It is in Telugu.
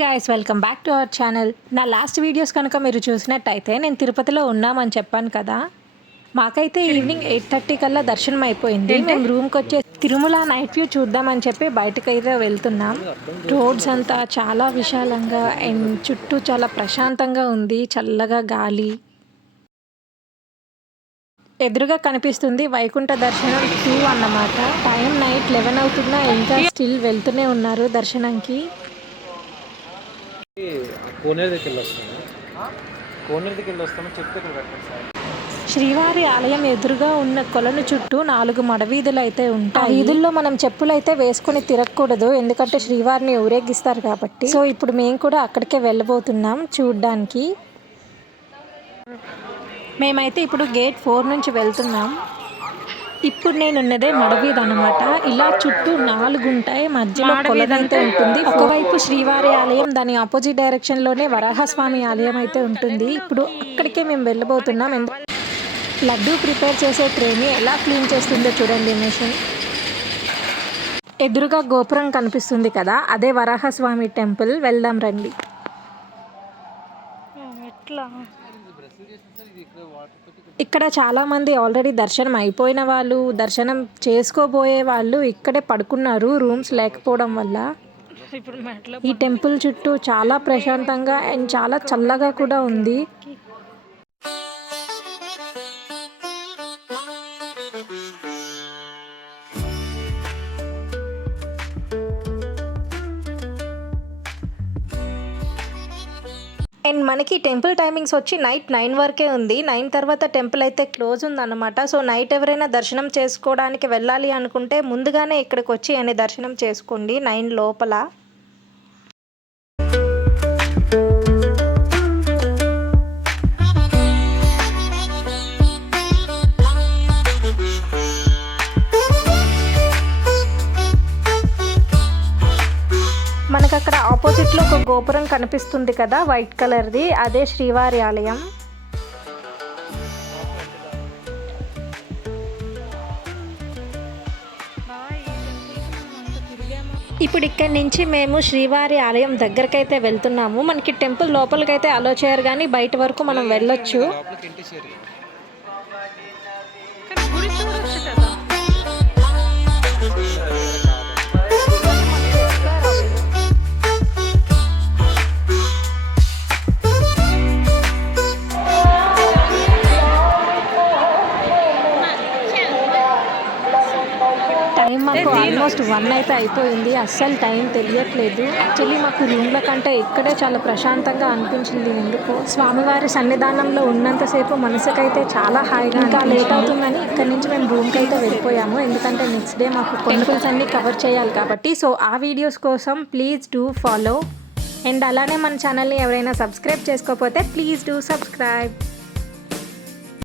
Guys, welcome back to our channel. నా లాస్ట్ వీడియోస్ కనుక మీరు చూసినట్టయితే నేను తిరుపతిలో ఉన్నామని చెప్పాను కదా. మాకైతే ఈవినింగ్ 8:30 కల్లా దర్శనం అయిపోయింది. మేము రూమ్కి వచ్చే తిరుమల నైట్ వ్యూ చూద్దామని చెప్పి బయటకైతే వెళ్తున్నాం. రోడ్స్ అంతా చాలా విశాలంగా అండ్ చుట్టూ చాలా ప్రశాంతంగా ఉంది. చల్లగా గాలి. ఎదురుగా కనిపిస్తుంది వైకుంఠ దర్శనం 2 అన్నమాట. టైం నైట్ 11 అవుతున్నా ఇంకా స్టిల్ వెళ్తూనే ఉన్నారు దర్శనంకి. శ్రీవారి ఆలయం ఎదురుగా ఉన్న కొలను చుట్టూ 4 మడవీధులు అయితే ఉంటాయి. వీధుల్లో మనం చెప్పులు అయితే వేసుకుని తిరగకూడదు, ఎందుకంటే శ్రీవారిని ఊరేగిస్తారు కాబట్టి. సో ఇప్పుడు మేము కూడా అక్కడికే వెళ్ళబోతున్నాం చూడ్డానికి. మేమైతే ఇప్పుడు గేట్ 4 నుంచి వెళ్తున్నాం. ఇప్పుడు నేనున్నదే మడవీధి అనమాట. ఇలా చుట్టూ 4 ఉంటాయి, మధ్యలో కొలనైతే ఉంటుంది. ఒకవైపు శ్రీవారి ఆలయం, దాని ఆపోజిట్ డైరెక్షన్ లోనే వరాహస్వామి ఆలయం అయితే ఉంటుంది. ఇప్పుడు అక్కడికే మేము వెళ్ళబోతున్నాం. లడ్డు ప్రిపేర్ చేసే ట్రేని ఎలా క్లీన్ చేస్తుందో చూడండి మిషన్. ఎదురుగా గోపురం కనిపిస్తుంది కదా, అదే వరాహస్వామి టెంపుల్. వెళ్దాం రండి. ఇక్కడ చాలామంది ఆల్రెడీ దర్శనం అయిపోయిన వాళ్ళు, దర్శనం చేసుకోబోయే వాళ్ళు ఇక్కడే పడుకున్నారు రూమ్స్ లేకపోవడం వల్ల. ఈ టెంపుల్ చుట్టూ చాలా ప్రశాంతంగా అండ్ చాలా చల్లగా కూడా ఉంది. అండ్ మనకి టెంపుల్ టైమింగ్స్ వచ్చి నైట్ 9 వరకే ఉంది. 9 తర్వాత టెంపుల్ అయితే క్లోజ్ ఉందన్నమాట. సో నైట్ ఎవరైనా దర్శనం చేసుకోవడానికి వెళ్ళాలి అనుకుంటే ముందుగానే ఇక్కడికి వచ్చి దర్శనం చేసుకోండి 9 లోపల. మనకు అక్కడ ఆపోజిట్లో ఒక గోపురం కనిపిస్తుంది కదా వైట్ కలర్ది, అదే శ్రీవారి ఆలయం. ఇప్పుడు ఇక్కడి నుంచి మేము శ్రీవారి ఆలయం దగ్గరకైతే వెళ్తున్నాము. మనకి టెంపుల్ లోపలికైతే అలో చేయరు, కానీ బయట వరకు మనం వెళ్ళొచ్చు. టైం మాకు ఆల్మోస్ట్ 1 అయితే అయిపోయింది. అస్సలు టైం తెలియట్లేదు. యాక్చువల్లీ మాకు రూమ్ల కంటే ఇక్కడే చాలా ప్రశాంతంగా అనిపించింది. ఎందుకు స్వామివారి సన్నిధానంలో ఉన్నంతసేపు మనసుకైతే చాలా హాయిగా. ఇంకా లేట్ అవుతుందని ఇక్కడి నుంచి మేము రూమ్కి అయితే వెళ్ళిపోయాము, ఎందుకంటే నెక్స్ట్ డే మాకు టెంపుల్స్ అన్నీ కవర్ చేయాలి కాబట్టి. సో ఆ వీడియోస్ కోసం ప్లీజ్ డూ ఫాలో. అండ్ అలానే మన ఛానల్ని ఎవరైనా సబ్స్క్రైబ్ చేసుకోకపోతే ప్లీజ్ డూ సబ్స్క్రైబ్.